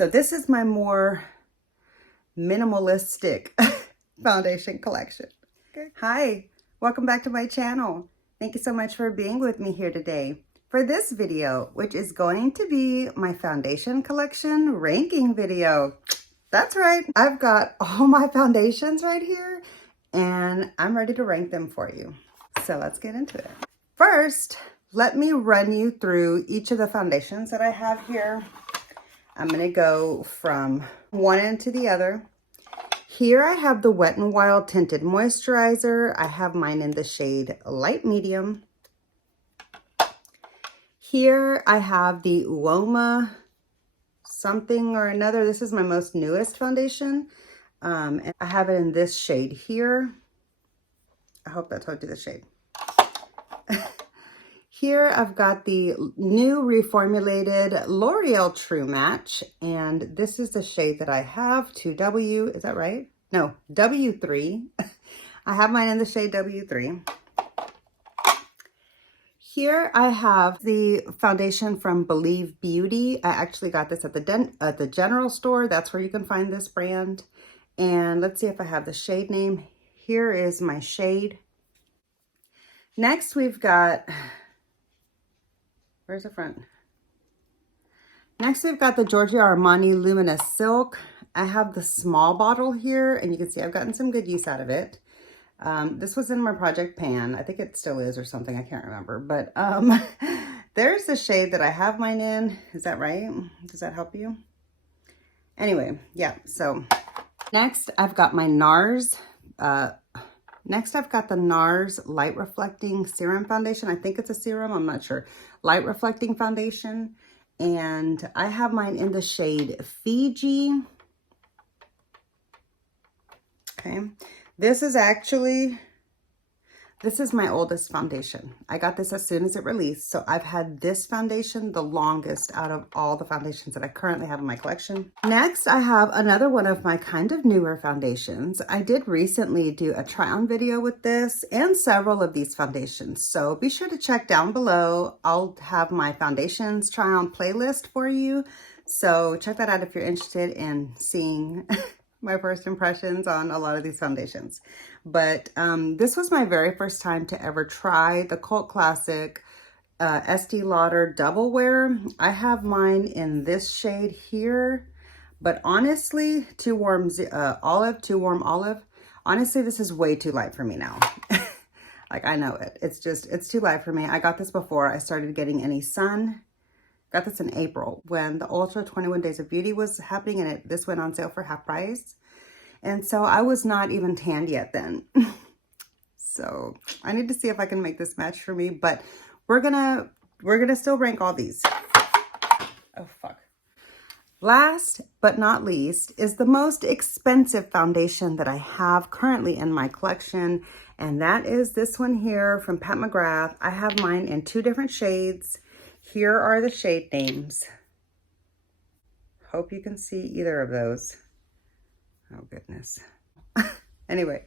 So this is my more minimalistic foundation collection. Okay. Hi, welcome back to my channel. Thank you so much for being with me here today for this video, which is going to be my foundation collection ranking video. That's right, I've got all my foundations right here and I'm ready to rank them for you. So let's get into it. First, let me run you through each of the foundations that I have here. I'm going to go from one end to the other. Here I have the Wet n Wild Tinted Moisturizer. I have mine in the shade Light Medium. Here I have the Uoma something or another. This is my most newest foundation. And I have it in this shade here. I hope that told you the shade. Here I've got the new reformulated L'Oreal True Match, and this is the shade that I have, 2W, is that right? No, W3. I have mine in the shade W3. Here I have the foundation from Believe Beauty. I actually got this at the general store. That's where you can find this brand. And let's see if I have the shade name. Here is my shade. Next we've got... Where's the front? Next, we've got the Giorgio Armani Luminous Silk. I have the small bottle here, and you can see I've gotten some good use out of it. This was in my project pan. I think it still is or something. I can't remember. But there's the shade that I have mine in. Is that right? Does that help you? Anyway, yeah. So next, I've got my Nars. Next, I've got the Nars Light Reflecting Serum Foundation. I think it's a serum. I'm not sure. Light Reflecting Foundation. And I have mine in the shade Fiji. Okay. This is my oldest foundation. I got this as soon as it released. So I've had this foundation the longest out of all the foundations that I currently have in my collection. Next, I have another one of my kind of newer foundations. I did recently do a try-on video with this and several of these foundations. So be sure to check down below. I'll have my foundations try-on playlist for you. So check that out if you're interested in seeing my first impressions on a lot of these foundations. But this was my very first time to ever try the cult classic Estee Lauder Double Wear. I have mine in this shade here, but honestly, too warm olive. Honestly, this is way too light for me now. Like, I know it. It's too light for me. I got this before I started getting any sun. Got this in April when the Ultra 21 Days of Beauty was happening, and this went on sale for half price. And so I was not even tanned yet then. So I need to see if I can make this match for me, but we're gonna still rank all these. Oh, fuck. Last but not least is the most expensive foundation that I have currently in my collection. And that is this one here from Pat McGrath. I have mine in 2 different shades. Here are the shade names. Hope you can see either of those. Oh, goodness. Anyway,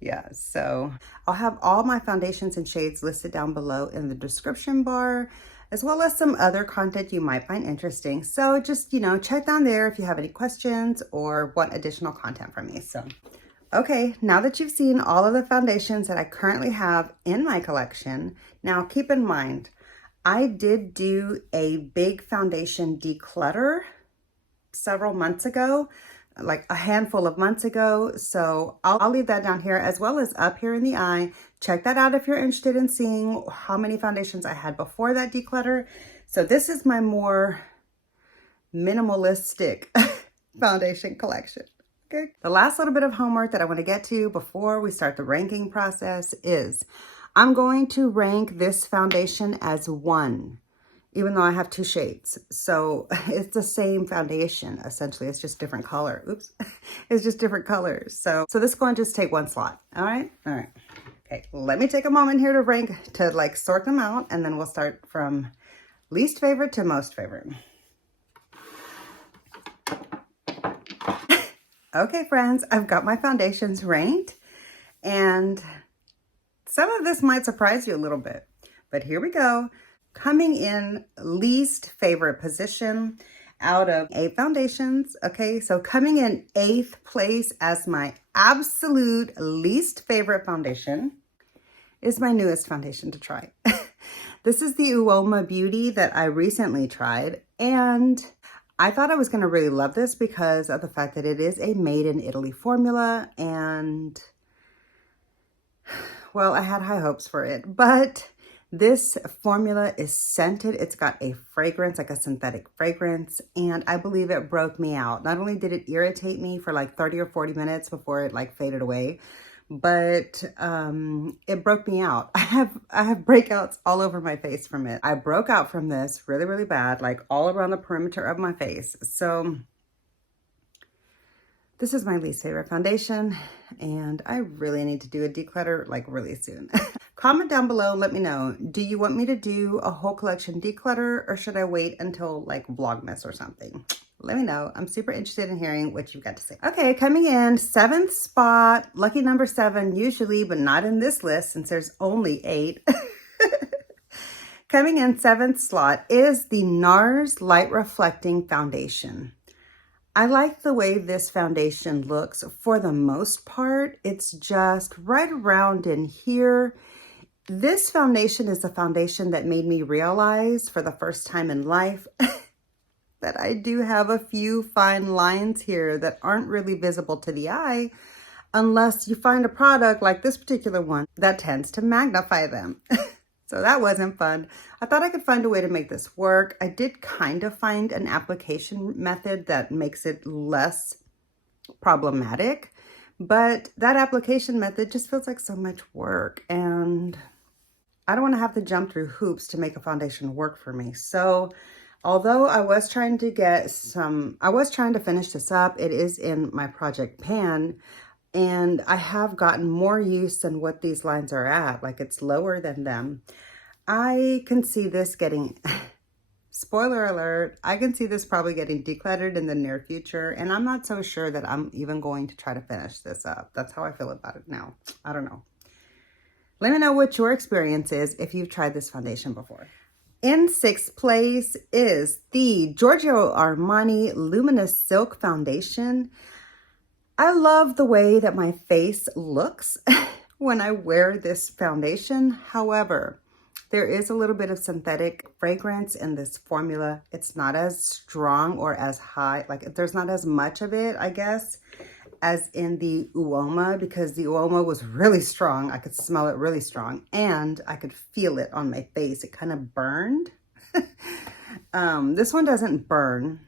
yeah, so I'll have all my foundations and shades listed down below in the description bar, as well as some other content you might find interesting. So just, check down there if you have any questions or want additional content from me. So, okay, now that you've seen all of the foundations that I currently have in my collection, now keep in mind, I did do a big foundation declutter several months ago, like a handful of months ago. So I'll leave that down here as well as up here in the eye. Check that out if you're interested in seeing how many foundations I had before that declutter. So this is my more minimalistic foundation collection. Okay. The last little bit of homework that I want to get to before we start the ranking process is I'm going to rank this foundation as 1, even though I have 2 shades. So it's the same foundation, essentially. It's just different color. Oops. It's just different colors. So this is going to just take 1 slot. All right. All right. Okay. Let me take a moment here to rank, to like sort them out. And then we'll start from least favorite to most favorite. Okay, friends, I've got my foundations ranked, and some of this might surprise you a little bit, but here we go. Coming in least favorite position, out of 8 foundations. Okay, so coming in 8th place as my absolute least favorite foundation is my newest foundation to try. This is the Uoma Beauty that I recently tried, and I thought I was going to really love this because of the fact that it is a made in Italy formula, and well, I had high hopes for it, but this formula is scented. It's got a fragrance, like a synthetic fragrance, and I believe it broke me out. Not only did it irritate me for like 30 or 40 minutes before it like faded away, but it broke me out. I have breakouts all over my face from it. I broke out from this really, really bad, like all around the perimeter of my face. So this is my least favorite foundation, and I really need to do a declutter like really soon. Comment down below, let me know. Do you want me to do a whole collection declutter, or should I wait until like Vlogmas or something? Let me know. I'm super interested in hearing what you've got to say. Okay, coming in 7th spot, lucky number 7 usually, but not in this list since there's only 8. Coming in 7th slot is the Nars Light Reflecting Foundation. I like the way this foundation looks for the most part. It's just right around in here. This foundation is a foundation that made me realize for the first time in life that I do have a few fine lines here that aren't really visible to the eye unless you find a product like this particular one that tends to magnify them. So that wasn't fun. I thought I could find a way to make this work. I did kind of find an application method that makes it less problematic, but that application method just feels like so much work, and I don't want to have to jump through hoops to make a foundation work for me. So although I was trying to finish this up, it is in my project pan, and I have gotten more use than what these lines are at. Like, it's lower than them. I can see this getting, spoiler alert, I can see this probably getting decluttered in the near future, and I'm not so sure that I'm even going to try to finish this up. That's how I feel about it now. I don't know. Let me know what your experience is if you've tried this foundation before. In 6th place is the Giorgio Armani Luminous Silk Foundation. I love the way that my face looks when I wear this foundation. However, there is a little bit of synthetic fragrance in this formula. It's not as strong or as high, like there's not as much of it, I guess, as in the Uoma, because the Uoma was really strong. I could smell it really strong, and I could feel it on my face. It kind of burned. This one doesn't burn.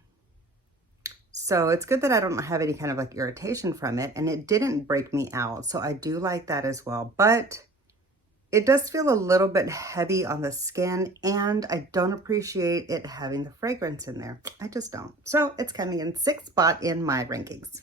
So it's good that I don't have any kind of like irritation from it, and it didn't break me out. So I do like that as well, but it does feel a little bit heavy on the skin, and I don't appreciate it having the fragrance in there. I just don't. So it's coming in 6th spot in my rankings.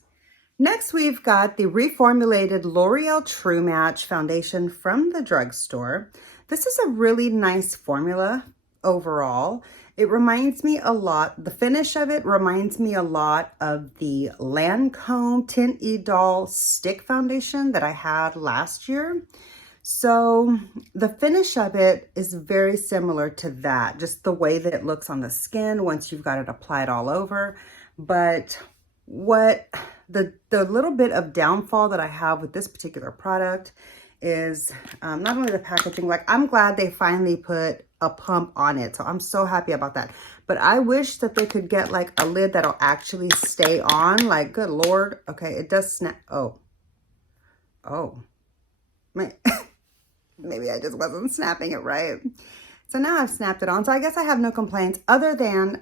Next, we've got the reformulated L'Oreal True Match foundation from the drugstore. This is a really nice formula overall. It reminds me a lot, the finish of it reminds me a lot of the Lancome Tint Idol Stick Foundation that I had last year. So the finish of it is very similar to that, just the way that it looks on the skin once you've got it applied all over. But what the little bit of downfall that I have with this particular product is not only the packaging, like I'm glad they finally put a pump on it. So I'm so happy about that. But I wish that they could get like a lid that'll actually stay on. Like, good Lord. Okay, it does snap. Oh. Maybe I just wasn't snapping it right. So now I've snapped it on. So I guess I have no complaints other than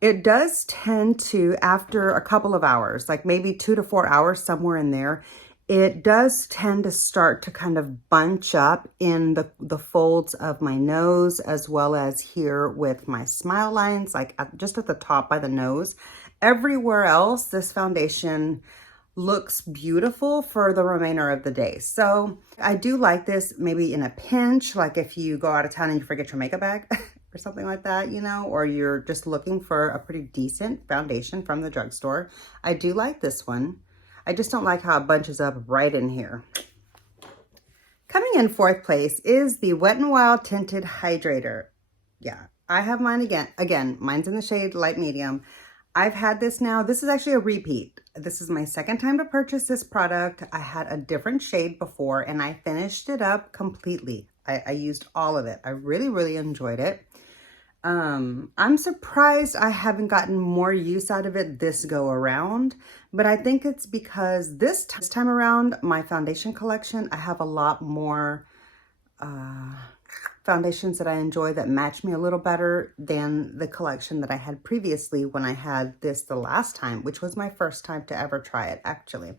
it does tend to, after a couple of hours, like maybe 2 to 4 hours, somewhere in there, it does tend to start to kind of bunch up in the folds of my nose, as well as here with my smile lines, like just at the top by the nose. Everywhere else, this foundation looks beautiful for the remainder of the day. So I do like this maybe in a pinch, like if you go out of town and you forget your makeup bag or something like that, you know, or you're just looking for a pretty decent foundation from the drugstore. I do like this one. I just don't like how it bunches up right in here. Coming in 4th place is the Wet n Wild Tinted Hydrator. Yeah, I have mine again, mine's in the shade light medium. I've had this now. This is actually a repeat. This is my second time to purchase this product. I had a different shade before and I finished it up completely. I used all of it. I really, really enjoyed it. I'm surprised I haven't gotten more use out of it this go around, but I think it's because this time around, my foundation collection, I have a lot more foundations that I enjoy that match me a little better than the collection that I had previously when I had this the last time, which was my first time to ever try it actually.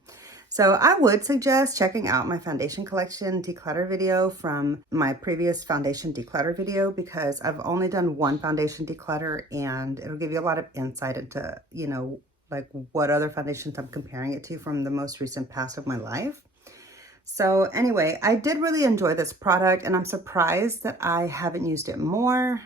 So I would suggest checking out my foundation collection declutter video from my previous foundation declutter video, because I've only done one foundation declutter and it'll give you a lot of insight into, you know, like what other foundations I'm comparing it to from the most recent past of my life. So anyway, I did really enjoy this product and I'm surprised that I haven't used it more,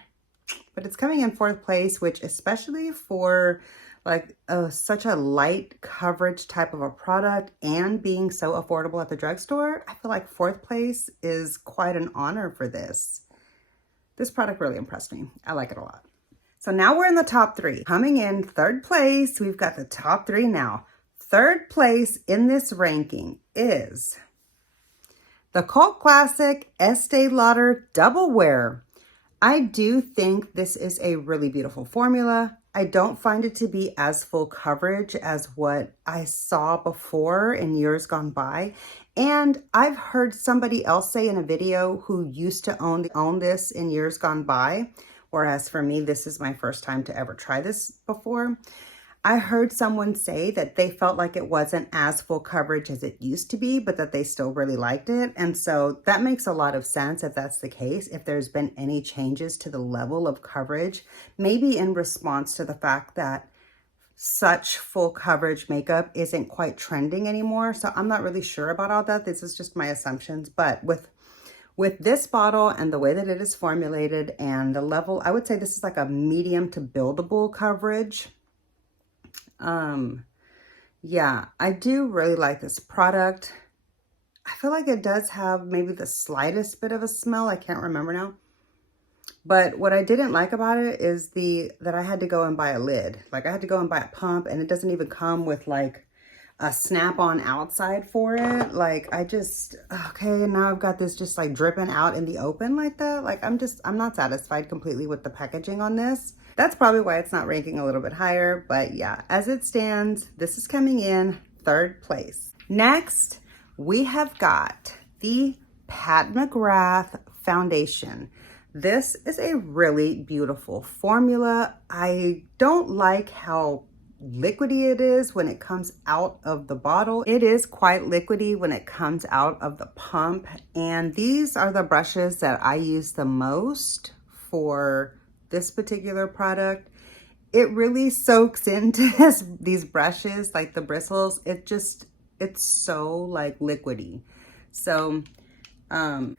but it's coming in 4th place, which especially for like such a light coverage type of a product and being so affordable at the drugstore, I feel like 4th place is quite an honor for this. This product really impressed me. I like it a lot. So now we're in the top 3. Coming in 3rd place, we've got the top 3 now. 3rd place in this ranking is the cult classic Estee Lauder Double Wear. I do think this is a really beautiful formula. I don't find it to be as full coverage as what I saw before in years gone by. And I've heard somebody else say in a video who used to own this in years gone by, whereas for me, this is my first time to ever try this before. I heard someone say that they felt like it wasn't as full coverage as it used to be, but that they still really liked it. And so that makes a lot of sense if that's the case, if there's been any changes to the level of coverage, maybe in response to the fact that such full coverage makeup isn't quite trending anymore. So I'm not really sure about all that. This is just my assumptions. But with this bottle and the way that it is formulated and the level, I would say this is like a medium to buildable coverage. Yeah, I do really like this product. I feel like it does have maybe the slightest bit of a smell. I can't remember now. But what I didn't like about it is that I had to go and buy a lid. Like I had to go and buy a pump and it doesn't even come with like a snap-on outside for it. Like okay, now I've got this just like dripping out in the open like that. Like I'm not satisfied completely with the packaging on this. That's probably why it's not ranking a little bit higher, but yeah, as it stands, this is coming in 3rd place. Next, we have got the Pat McGrath Foundation. This is a really beautiful formula. I don't like how liquidy it is when it comes out of the bottle. It is quite liquidy when it comes out of the pump, and these are the brushes that I use the most for this particular product. It really soaks into these brushes, like the bristles. It's so like liquidy. So I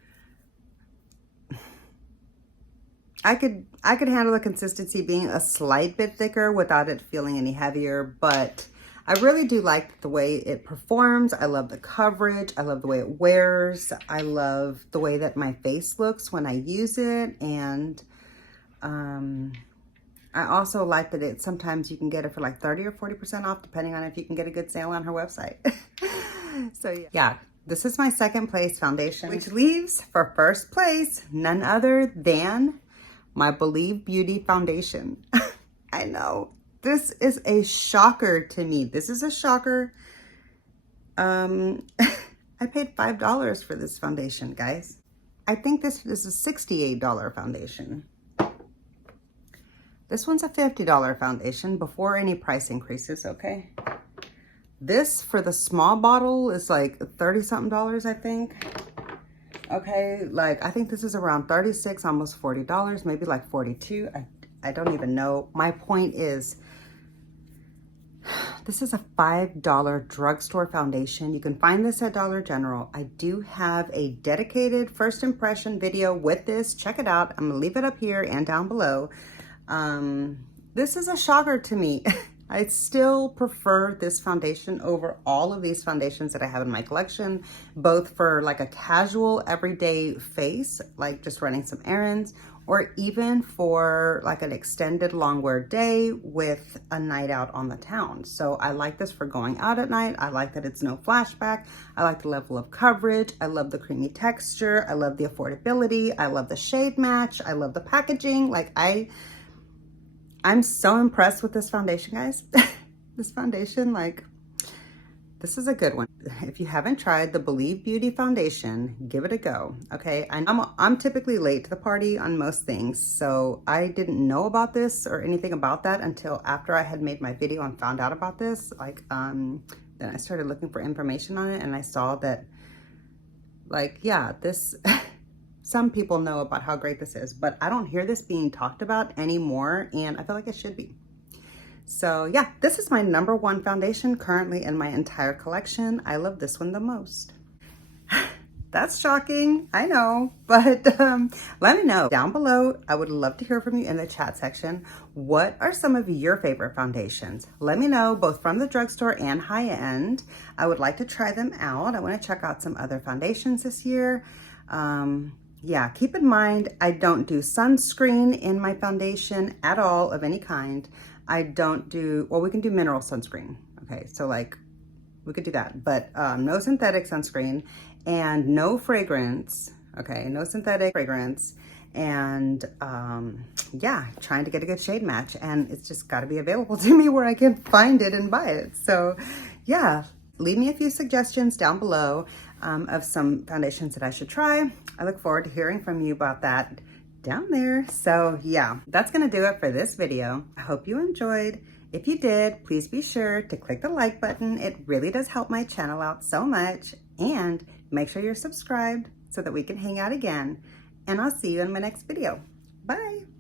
could handle the consistency being a slight bit thicker without it feeling any heavier, but I really do like the way it performs. I love the coverage. I love the way it wears. I love the way that my face looks when I use it. And I also like that sometimes you can get it for like 30 or 40% off, depending on if you can get a good sale on her website. So yeah, this is my 2nd place foundation, which leaves for 1st place none other than my Believe Beauty foundation. I know, this is a shocker to me. This is a shocker. I paid $5 for this foundation, guys. I think this is a $68 foundation. This one's a $50 foundation before any price increases, okay? This for the small bottle is like 30-something dollars, I think. Okay, like I think this is around $36, almost $40, maybe like $42. I don't even know. My point is, this is a $5 drugstore foundation. You can find this at Dollar General. I do have a dedicated first impression video with this. Check it out. I'm gonna leave it up here and down below. This is a shocker to me. I still prefer this foundation over all of these foundations that I have in my collection, both for like a casual everyday face, like just running some errands, or even for like an extended long wear day with a night out on the town. So I like this for going out at night. I like that it's no flashback. I like the level of coverage. I love the creamy texture. I love the affordability. I love the shade match. I love the packaging. Like I'm so impressed with this foundation, guys. This foundation, like, this is a good one. If you haven't tried the Believe Beauty foundation, give it a go, okay? I'm typically late to the party on most things, so I didn't know about this or anything about that until after I had made my video and found out about this. Like, then I started looking for information on it, and I saw that, like, yeah, this, some people know about how great this is, but I don't hear this being talked about anymore, and I feel like it should be. So yeah, this is my #1 foundation currently in my entire collection. I love this one the most. That's shocking, I know, but let me know down below. I would love to hear from you in the chat section. What are some of your favorite foundations? Let me know, both from the drugstore and high end. I would like to try them out. I want to check out some other foundations this year. Yeah, keep in mind, I don't do sunscreen in my foundation at all of any kind. I don't do, well, we can do mineral sunscreen. Okay, so like we could do that, but no synthetic sunscreen and no fragrance. Okay, no synthetic fragrance. And yeah, trying to get a good shade match, and it's just got to be available to me where I can find it and buy it. So yeah, leave me a few suggestions down below of some foundations that I should try. I look forward to hearing from you about that down there. So yeah, that's gonna do it for this video. I hope you enjoyed. If you did, please be sure to click the like button. It really does help my channel out so much. And make sure you're subscribed so that we can hang out again. And I'll see you in my next video. Bye.